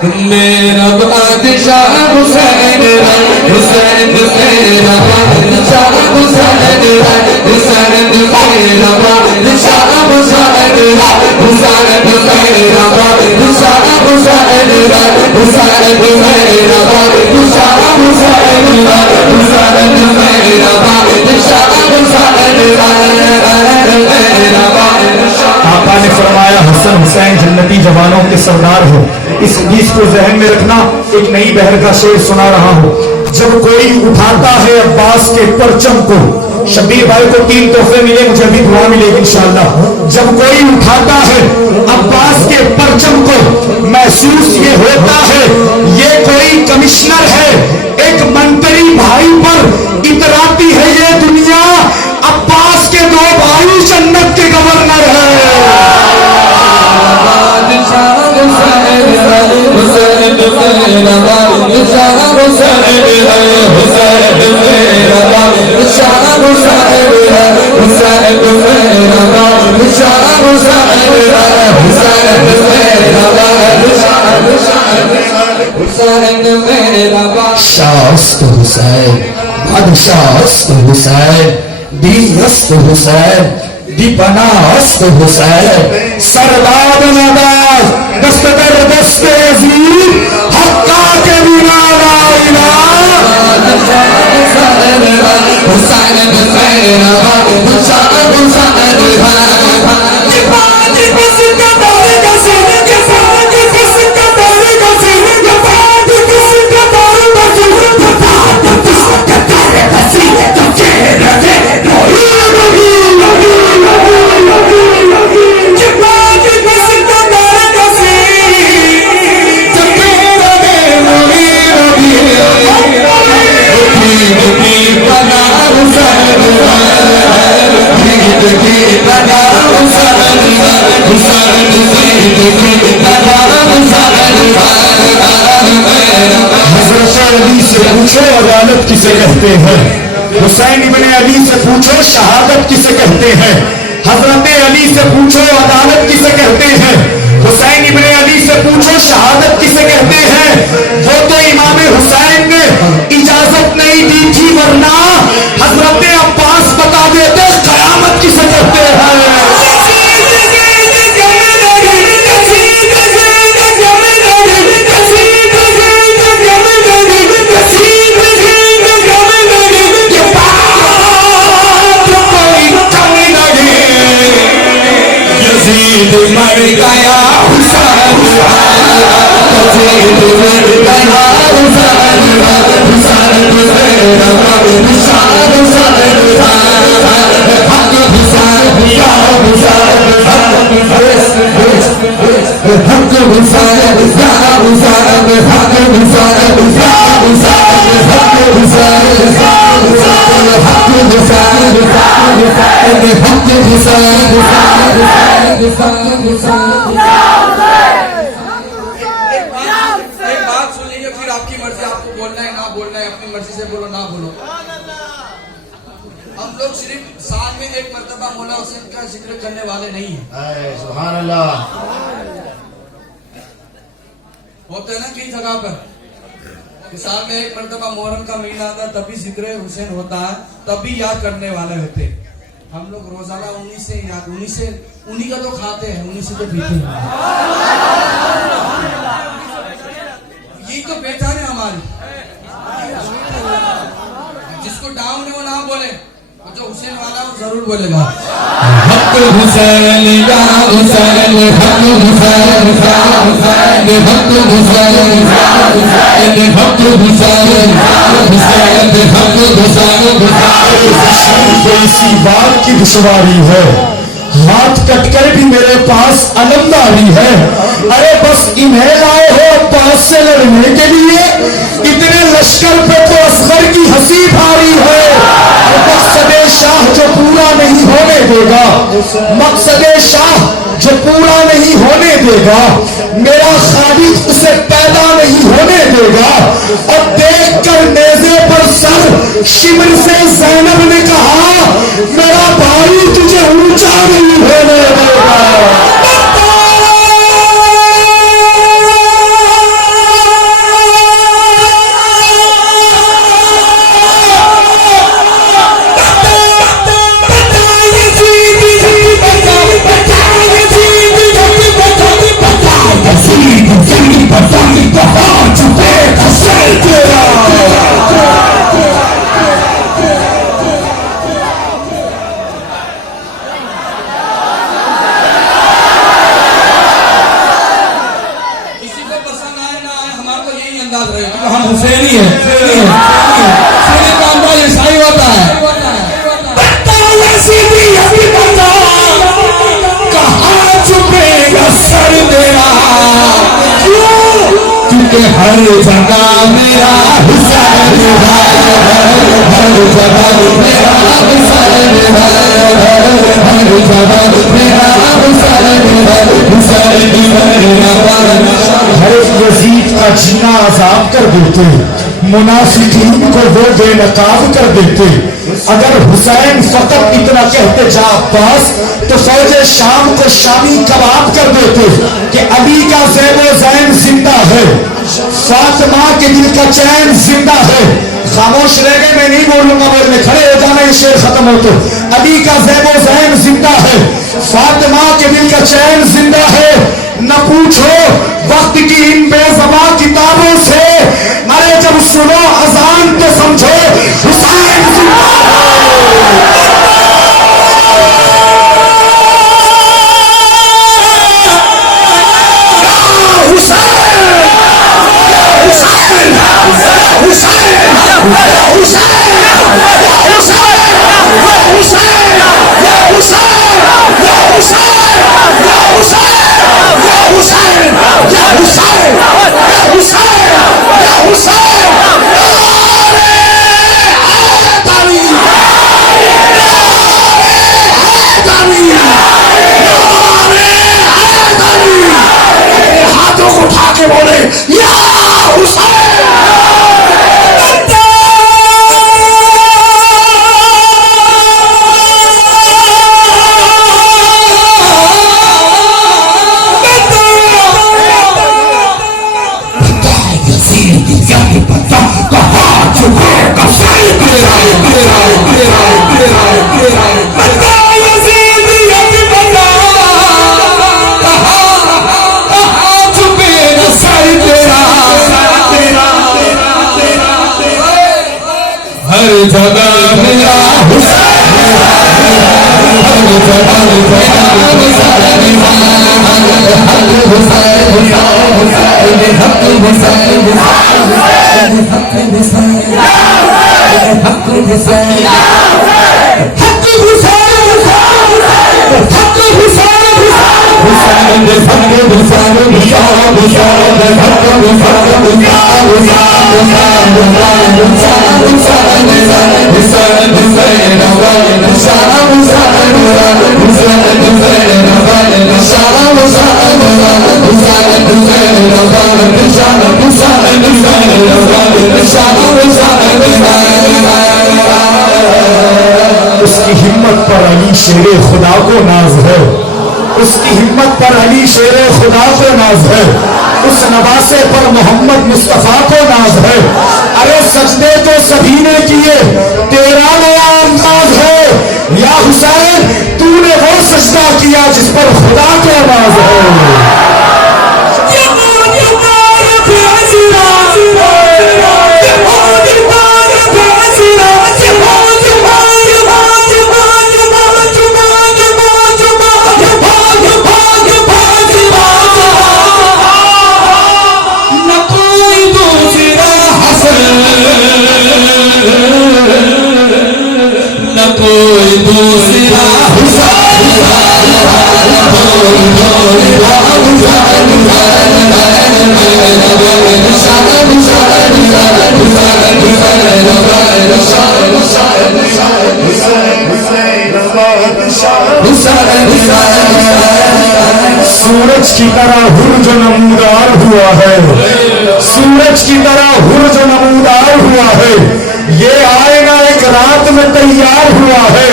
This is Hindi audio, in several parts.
मेरा बादशाह हुसैन हुसैन मेरा बादशाह हुसैन हुसैन मेरा बादशाह हुसैन हुसैन मेरा बादशाह हुसैन हुसैन मेरा बादशाह हुसैन हुसैन मेरा बादशाह हुसैन मेरा बादशाह। आका ने फरमाया हसन हुसैन जन्नती जवानों के सरदार हो। इस हदीस को जहन में रखना। एक नई बहर का शेर सुना रहा हूं। जब कोई उठाता है अब्बास के परचम को, शबीर भाई को 3 तोहफे मिले, मुझे भी दुआ मिलेगी इंशाअल्लाह। जब कोई उठाता है अब्बास के परचम को, महसूस ये होता है ये कोई कमिश्नर है। एक मंत्री भाई पर इतराती है ये दुनिया, अब्बास के 2 भाई जन्नत के गवर्नर है। शास्त हुसैन, बादशाहस्त हुसैन, दीनस्त हुसैन, दीपनास्त हुसैन, सरदार नवाज, दस्तगर दस्ते अजीम, हक्का के बिना ला इलाहा। पूछो अदालत किसे कहते हैं। हुसैन इब्ने अली से पूछो शहादत किसे कहते हैं। हजरत अली से पूछो अदालत किसे कहते हैं। हुसैन इब्ने अली से पूछो शहादत किसे कहते हैं। वो तो इमाम हुसैन ने इजाजत नहीं दी थी, वरना हजरत अब्बास बता देते कयामत किसे कहते हैं। मर गया हुसैन, हुसैन मर गया हुसैन, हुसैन मेरा बादशाह हुसैन, हक हुसैन या हुसैन, हक हुसैन या हुसैन, हक हुसैन या एक बात सुन लीजिए, फिर आपकी मर्जी, आपको बोलना है ना बोलना है, अपनी मर्जी से बोलो ना बोलो। हम लोग सिर्फ साल में 1 मरतबा मौला हुसैन का जिक्र करने वाले नहीं है। सुभान अल्लाह। होता है ना कई जगह पर कि साल में 1 मरतबा मुहर्रम का महीना आता है, तभी जिक्र हुसैन होता है, तभी याद करने वाले होते। हम लोग रोजाना उन्हीं से याद, उन्हीं का तो खाते हैं, उन्हीं से तो पीते हैं। यही तो पहचान है हमारी। जिसको डाउन है वो ना बोले, और जो हुसैन वाला वो जरूर बोलेगा। हक हुसैन या हुसैन, हक हुसैन या हुसैन, हक हुसैन या हुसैन, हक हुसैन या हुसैन, हक हुसैन तो इसी बात की दुश्वारी है, हाथ कटकर भी मेरे पास अलमदारी है। अरे बस इन्हें लाए हो अब्बास से लड़ने के लिए, इतने लश्कर पे तो असगर की हंसी भारी है। और मकसदे शाह जो पूरा नहीं होने देगा, मकसदे शाह जो पूरा नहीं होने देगा, मेरा खालिद उसे पैदा नहीं होने देगा। और देख कर नेज़े पर सर शिमर से ज़ैनब ने कहा, मेरा भाई तुझे ऊंचा नहीं होने देगा। अंदाज रहे क्योंकि हम हुसैनी है। हुसैनी का अंदाज ऐसा ही होता है। कहाँ छुपेगा सर तेरा, क्योंकि हर जगह मेरा हुसैन है, हर जगह मेरा हुसैन है, हर जगह मेरा हुसैन है, हुसैन हर यजीद का जीना आजाद कर देते, मुनाफिकीन को वो बेनकाब कर देते। अगर हुसैन फकत इतना कहते जा अब्बास तो फौजे शाम को शामी कबाब कर देते कि अली का ज़ेबो ज़ैन जिंदा है, फातिमा के दिल का चैन जिंदा है। खामोश रह गए, मैं नहीं बोलूंगा, बोलने खड़े हो जाना, ये शेर खत्म हो तो। अली का ज़ेबो ज़ैन जिंदा है, फातिमा के दिल का चैन जिंदा है। न पूछो वक्त की इन बेज़बां किताबों से, अरे जब सुनो अजान तो समझो हुसैन जिंदा है। हाथों को उठा के बोले या हुसैन। हर जगह मेरा हुसैन, हर जगह मेरा हुसैन, हक हुसैन, हक हुसैन, हक हुसैन, हक हुसैन, हक उसकी हिम्मत पर अली शेरे खुदा को नाज है, उसकी हिम्मत पर अली शेरे खुदा को नाज है, उस नवासे पर मोहम्मद मुस्तफा को नाज है। अरे सजदे तो सभी ने किए, तेरा नया अंदाज है या हुसैन, तूने वो सजदा किया जिस पर खुदा को नाज है। कोई दूसरा सूरज की तरह हुर्ज नमूदार हुआ है, सूरज की तरह हुर्ज नमूदार हुआ है। ये आईना एक रात में तैयार हुआ है,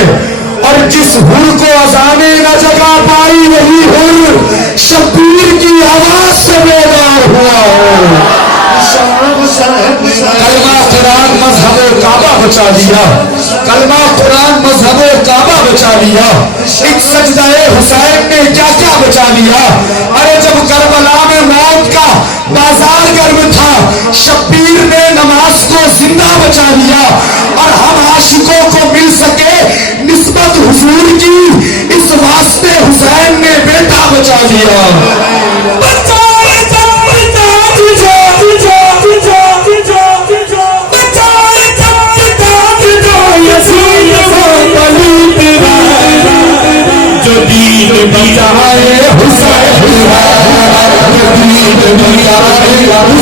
और जिस हुर को अजाने न जगा पाई वही हुर शब्बीर की आवाज से बेदार हुआ है। कलमा कुरान मजहब काबा बचा लिया, कलमा कुरान मजहब काबा बचा लिया। एक सजदाए हुसैन ने क्या क्या बचा लिया। अरे जब करबला में मौत का बाजार गर्म था, शब्बीर ने नमाज को जिंदा बचा लिया। और हम आशिकों को मिल सके निस्बत हुजूर की, इस वास्ते हुसैन ने बेटा बचा लिया। बचा तुझे सब